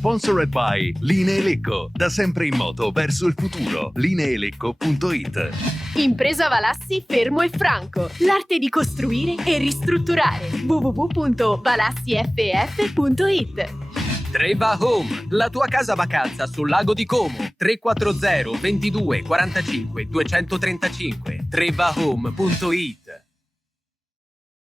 Sponsored by Linee Lecco, da sempre in moto verso il futuro. Lineelecco.it. Impresa Valassi Fermo e Franco, l'arte di costruire e ristrutturare. www.valassiff.it. Treva Home, la tua casa vacanza sul lago di Como. 340 22 45 235. trevahome.it.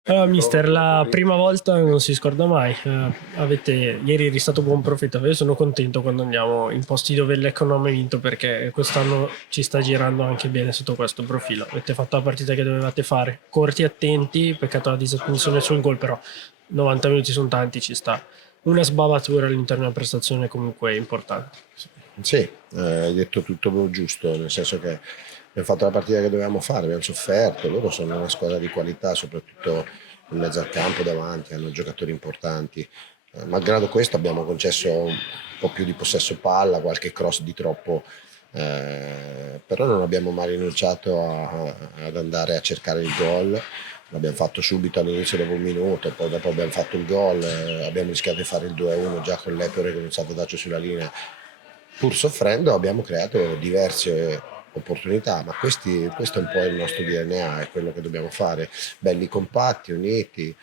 Mister, la prima volta non si scorda mai. Ieri eri stato buon profeta. Io sono contento quando andiamo in posti dove il Lecco non ha mai vinto, perché quest'anno ci sta girando anche bene sotto questo profilo. Avete fatto la partita che dovevate fare, corti, attenti, peccato la disattenzione sul gol, però 90 minuti sono tanti, ci sta. Una sbavatura all'interno della prestazione è comunque importante. Sì, hai detto tutto giusto, nel senso che abbiamo fatto la partita che dovevamo fare, abbiamo sofferto, loro sono una squadra di qualità, soprattutto in mezzo al campo davanti, hanno giocatori importanti. Malgrado questo abbiamo concesso un po' più di possesso palla, qualche cross di troppo, però non abbiamo mai rinunciato ad andare a cercare il gol. L'abbiamo fatto subito all'inizio dopo un minuto, poi dopo abbiamo fatto il gol, abbiamo rischiato di fare il 2-1 già con l'Epore con il salvataggio sulla linea. Pur soffrendo abbiamo creato diverse opportunità, ma questo è un po' il nostro DNA, è quello che dobbiamo fare, belli compatti, uniti.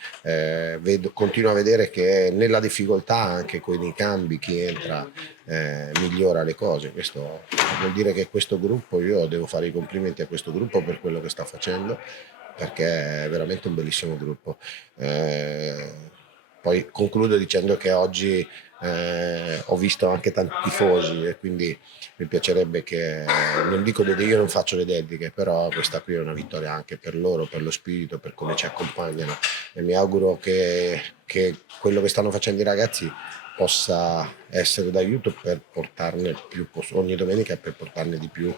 Continuo a vedere che nella difficoltà, anche con i cambi, chi entra migliora le cose. Questo vuol dire che questo gruppo, io devo fare i complimenti a questo gruppo per quello che sta facendo, perché è veramente un bellissimo gruppo. Poi concludo dicendo che oggi ho visto anche tanti tifosi e quindi mi piacerebbe che, non dico io non faccio le dediche, però questa qui è una vittoria anche per loro, per lo spirito, per come ci accompagnano, e mi auguro che quello che stanno facendo i ragazzi possa essere d'aiuto per portarne più ogni domenica, per portarne di più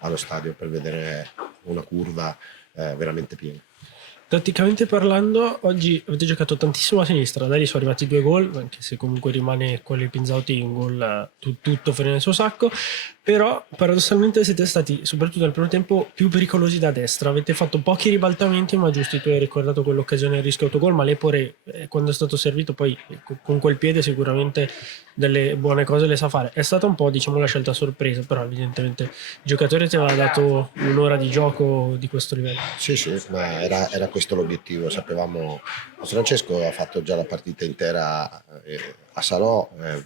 allo stadio, per vedere una curva veramente piena. Tatticamente parlando, oggi avete giocato tantissimo a sinistra, da lì sono arrivati 2 gol, anche se comunque rimane con il Pinzauti un gol tutto fuori nel suo sacco, però paradossalmente siete stati, soprattutto nel primo tempo, più pericolosi da destra, avete fatto pochi ribaltamenti, ma giusti, tu hai ricordato quell'occasione del rischio autogol, ma l'Epore quando è stato servito poi con quel piede sicuramente delle buone cose le sa fare. È stata un po', diciamo, la scelta sorpresa, però evidentemente il giocatore ti aveva dato un'ora di gioco di questo livello. Sì, ma era questo l'obiettivo, sapevamo. Francesco ha fatto già la partita intera a Salò, la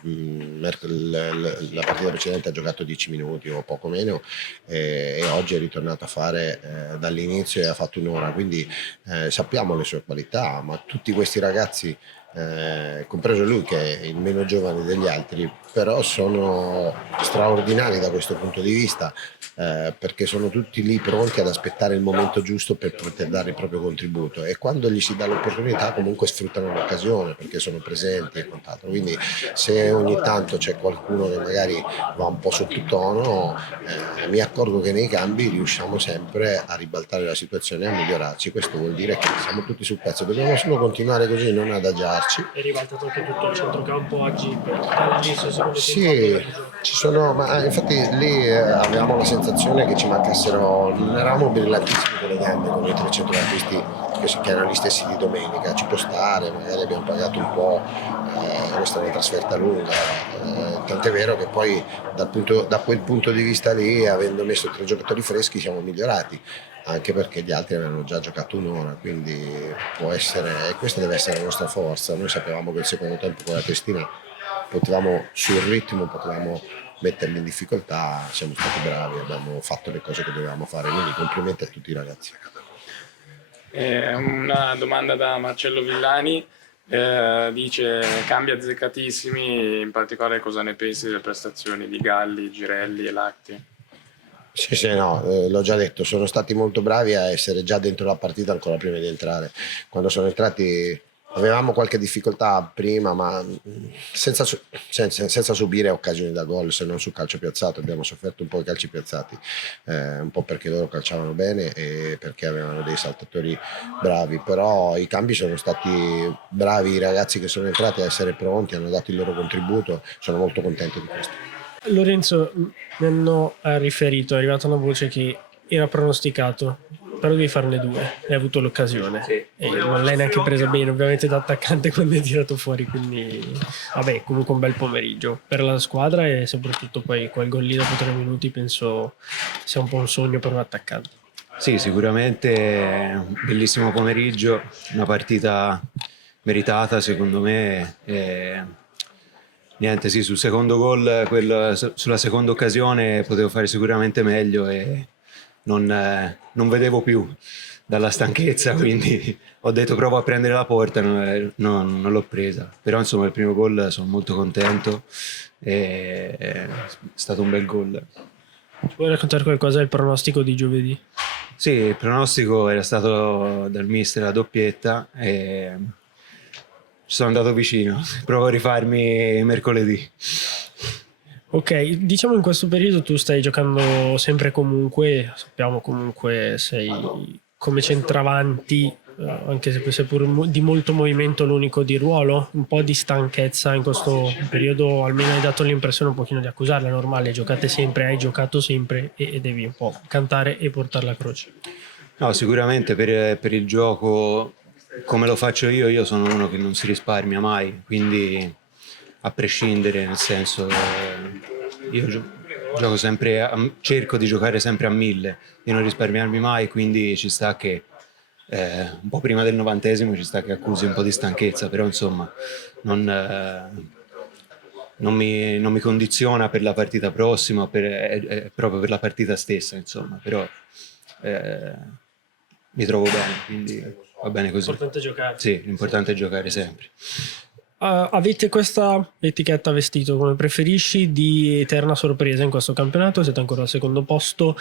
partita precedente ha giocato 10 minuti o poco meno, e oggi è ritornato a fare dall'inizio e ha fatto un'ora, quindi sappiamo le sue qualità, ma tutti questi ragazzi, compreso lui che è il meno giovane degli altri, però sono straordinari da questo punto di vista, perché sono tutti lì pronti ad aspettare il momento giusto per poter dare il proprio contributo, e quando gli si dà l'opportunità comunque sfruttano l'occasione perché sono presenti e quant'altro. Quindi se ogni tanto c'è qualcuno che magari va un po' sottotono, mi accorgo che nei cambi riusciamo sempre a ribaltare la situazione e a migliorarci. Questo vuol dire che siamo tutti sul pezzo, dobbiamo solo continuare così, non adagiarci. È ribaltato anche tutto il centrocampo oggi dall'inizio, secondo Sì, ci sono, ma infatti lì avevamo la sensazione che ci mancassero, non eravamo brillantissimi con le gambe come i tre centrocampisti che erano gli stessi di domenica. Ci può stare, magari abbiamo pagato un po', questa è una trasferta lunga, tant'è vero che poi da quel punto di vista lì, avendo messo 3 giocatori freschi, siamo migliorati, anche perché gli altri avevano già giocato un'ora, quindi può essere, e questa deve essere la nostra forza. Noi sapevamo che il secondo tempo con la Testina potevamo, sul ritmo, potevamo metterli in difficoltà, siamo stati bravi, abbiamo fatto le cose che dovevamo fare, quindi complimenti a tutti i ragazzi. Una domanda da Marcello Villani, dice: cambi azzeccatissimi, in particolare cosa ne pensi delle prestazioni di Galli, Girelli e Lacti? Sì, no, l'ho già detto, sono stati molto bravi a essere già dentro la partita ancora prima di entrare. Quando sono entrati avevamo qualche difficoltà prima, ma senza subire occasioni da gol, se non sul calcio piazzato. Abbiamo sofferto un po' i calci piazzati, un po' perché loro calciavano bene e perché avevano dei saltatori bravi, però i cambi sono stati bravi, i ragazzi che sono entrati a essere pronti, hanno dato il loro contributo, sono molto contento di questo. Lorenzo, mi hanno riferito, è arrivata una voce che era pronosticato però devi farne 2, hai avuto l'occasione e non l'hai neanche presa bene ovviamente da attaccante quando hai tirato fuori, quindi vabbè, comunque un bel pomeriggio per la squadra e soprattutto poi quel gol lì dopo 3 minuti penso sia un po' un sogno per un attaccante. Sì, sicuramente un bellissimo pomeriggio, una partita meritata secondo me. Niente, sì, sul secondo gol, sulla seconda occasione potevo fare sicuramente meglio e non vedevo più dalla stanchezza, quindi ho detto provo a prendere la porta, non l'ho presa. Però insomma il primo gol sono molto contento, è stato un bel gol. Vuoi raccontare qualcosa del pronostico di giovedì? Sì, il pronostico era stato dal mister la doppietta e ci sono andato vicino, provo a rifarmi mercoledì. Ok, diciamo in questo periodo tu stai giocando sempre comunque, sappiamo comunque sei come centravanti, anche se seppur di molto movimento l'unico di ruolo, un po' di stanchezza in questo periodo, almeno hai dato l'impressione un pochino di accusarla, è normale, giocate sempre, hai giocato sempre e devi un po' cantare e portare la croce. No, sicuramente per il gioco come lo faccio io sono uno che non si risparmia mai, quindi a prescindere, nel senso io gioco sempre, cerco di giocare sempre a 1000, di non risparmiarmi mai, quindi ci sta che un po' prima del 90esimo ci sta che accusi un po' di stanchezza, però insomma non mi condiziona per la partita prossima, proprio per la partita stessa, insomma, però mi trovo bene, quindi va bene così. L'importante è giocare. Sì, l'importante è giocare sempre. Avete questa etichetta vestito come preferisci di eterna sorpresa in questo campionato, siete ancora al secondo posto,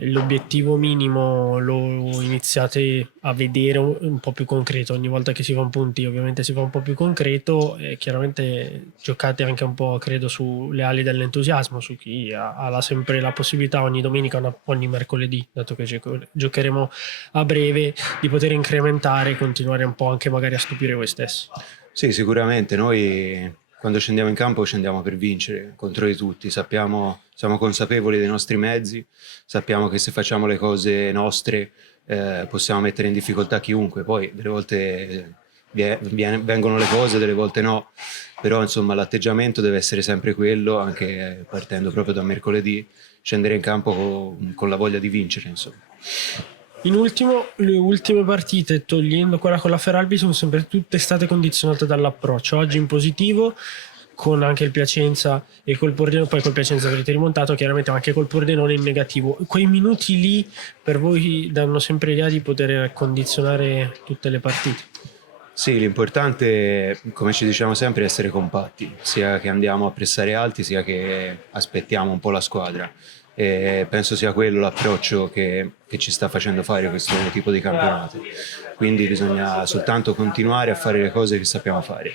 l'obiettivo minimo lo iniziate a vedere un po' più concreto, ogni volta che si fa un punti ovviamente si fa un po' più concreto e chiaramente giocate anche un po' credo sulle ali dell'entusiasmo, su chi ha sempre la possibilità ogni domenica, ogni mercoledì, dato che giocheremo a breve, di poter incrementare e continuare un po' anche magari a stupire voi stessi. Sì, sicuramente noi quando scendiamo in campo scendiamo per vincere contro di tutti, siamo consapevoli dei nostri mezzi, sappiamo che se facciamo le cose nostre possiamo mettere in difficoltà chiunque, poi delle volte vengono le cose, delle volte no, però insomma l'atteggiamento deve essere sempre quello, anche partendo proprio da mercoledì, scendere in campo con la voglia di vincere, insomma. In ultimo, le ultime partite, togliendo quella con la Feralbi, sono sempre tutte state condizionate dall'approccio. Oggi in positivo, con anche il Piacenza e col Pordenone, poi col Piacenza avete rimontato chiaramente, ma anche col Pordenone in negativo. Quei minuti lì per voi danno sempre l'idea di poter condizionare tutte le partite? Sì, l'importante, come ci diciamo sempre, è essere compatti, sia che andiamo a pressare alti, sia che aspettiamo un po' la squadra. E penso sia quello l'approccio che ci sta facendo fare questo tipo di campionato. Quindi bisogna soltanto continuare a fare le cose che sappiamo fare.